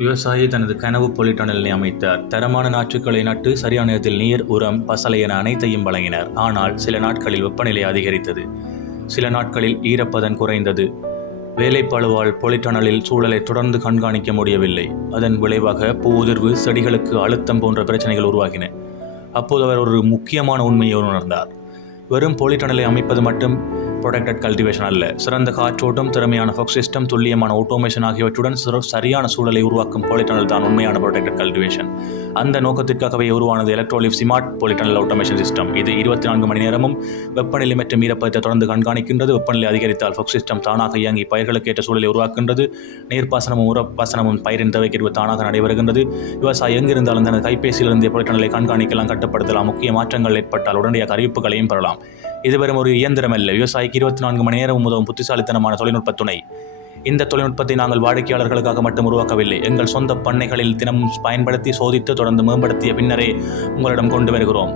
விவசாயி தனது கனவு பொலிட்டனலை அமைத்தார். தரமான நாற்றுக்களை நட்டு சரியான நேரத்தில் நீர், உரம், பசலை என அனைத்தையும் வழங்கினார். ஆனால் சில நாட்களில் வெப்பநிலை அதிகரித்தது. சில நாட்களில் ஈரப்பதன் குறைந்தது. வேலைப்பளுவால் பொலிட்டனலில் சூழலை தொடர்ந்து கண்காணிக்க முடியவில்லை. அதன் விளைவாக பூ உதிர்வு, செடிகளுக்கு அழுத்தம் போன்ற பிரச்சனைகள் உருவாகின. அப்போது அவர் ஒரு முக்கியமான உண்மையை உணர்ந்தார். வெறும் பொலிட்டனலை அமைப்பது மட்டும் ப்ரொடெக்டட் கல்டிவேஷன் அல்ல. சிறந்த காற்றோட்டம், திறமையான ஃபோக் சிஸ்டம், துல்லியமான ஆட்டோமேஷன் ஆகியவற்றுடன் சரியான சூழலை உருவாக்கும் பொலிட்டனல் தான் உண்மையான ப்ரொடெக்டட் கல்டிவேஷன். அந்த நோக்கத்திற்காகவே உருவானது எலக்ட்ரோலிஃப் ஸ்மார்ட் பொலிட்டனல் ஆட்டோமேஷன் சிஸ்டம். இது 24 மணி நேரமும் வெப்பநிலை மற்றும் ஈரப்பதத்தை தொடர்ந்து கண்காணிக்கின்றது. வெப்பநிலை அதிகரித்தால் ஃபோக் சிஸ்டம் தானாக இயங்கி பயிர்களுக்கு ஏற்ற சூழலை உருவாக்குகின்றது. நீர்ப்பாசனமும் உரப்பாசனமும் பயிரின் தேவைக்கு தானாக நடைபெறுகின்றது. விவசாயி எங்கிருந்தாலும் தனது கைபேசியிலிருந்து பொலிட்டனலை கண்காணிக்கலாம், கட்டுப்படுத்தலாம். முக்கிய மாற்றங்கள் ஏற்பட்டால் உடனடியாக அறிவிப்புகளையும் பெறலாம். இது வெறும் ஒரு இயந்திரம் அல்ல, விவசாயிக்கு 24 மணி நேரம் உதவும் புத்திசாலித்தனமான தொழில்நுட்ப துணை. இந்த தொழில்நுட்பத்தை நாங்கள் வாடிக்கையாளர்களுக்காக மட்டும் உருவாக்கவில்லை. எங்கள் சொந்த பண்ணைகளில் தினமும் பயன்படுத்தி, சோதித்து, தொடர்ந்து மேம்படுத்திய பின்னரே உங்களிடம் கொண்டு வருகிறோம்.